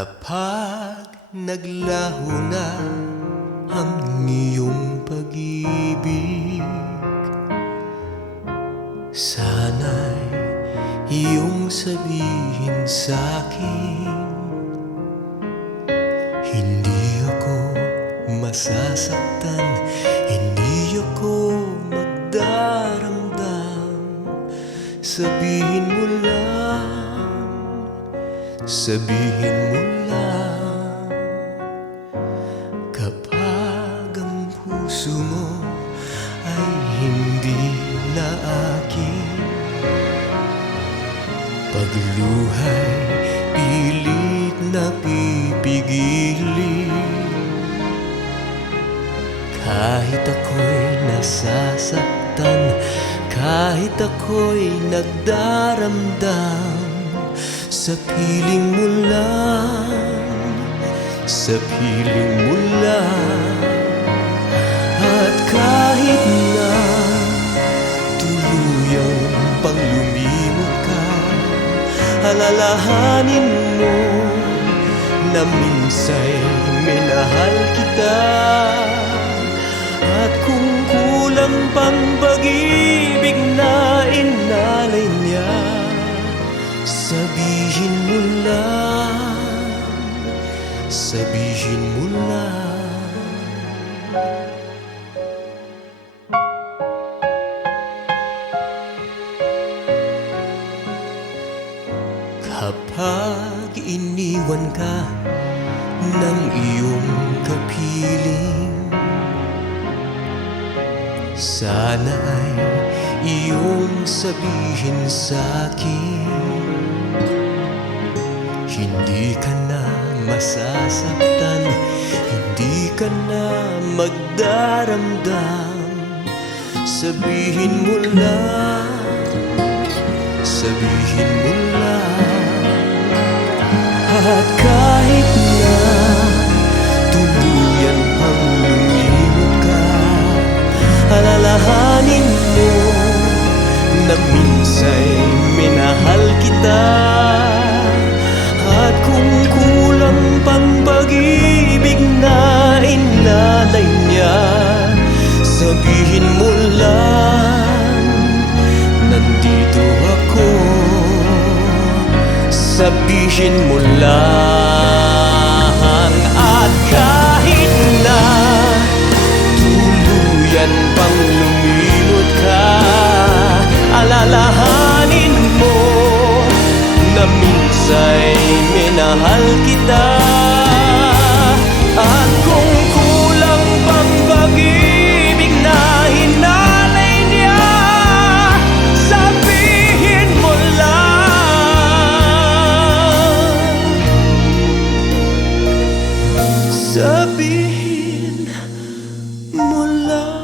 Kapag naglaho na ang iyong pag-ibig, sana'y iyong sabihin sa'kin, hindi ako masasaktan, hindi ako magdaramdam. Sabihin mo lang, sabihin mo lang, kapag ang puso mo ay hindi na akin. Pagluhay, pilit na pipigilin, kahit ako'y nasasaktan, kahit ako'y nagdaramdam. Sa piling mo lang, sa piling mo lang. At kahit na tuluyang pang lumimot ka, alalahanin mo na minsa'y minahal kita. At kung kulang pang pag-ibig na inalay niya, sabihin mo lang, sabihin mo lang. Kapag iniwan ka ng iyong kapiling, sana ay iyong sabihin sa'kin, hindi ka na masasaktan, hindi ka na magdaramdam. Sabihin mo lang, sabihin mo lang. At kahit na tuluyan pang lumimot ka, alalahanin mo na minsa'y minahal kita. At kung kulang pang pag-ibig na inalay niya, sabihin mo lang, nandito ako. Sabihin mo lang. At kahit na tuluyan pang lumimot ka, alalahanin mo na minsa'y minahal kita. At kung kulang pang pag-ibig na hinalay niya, sabihin mo lang, sabihin mo lang.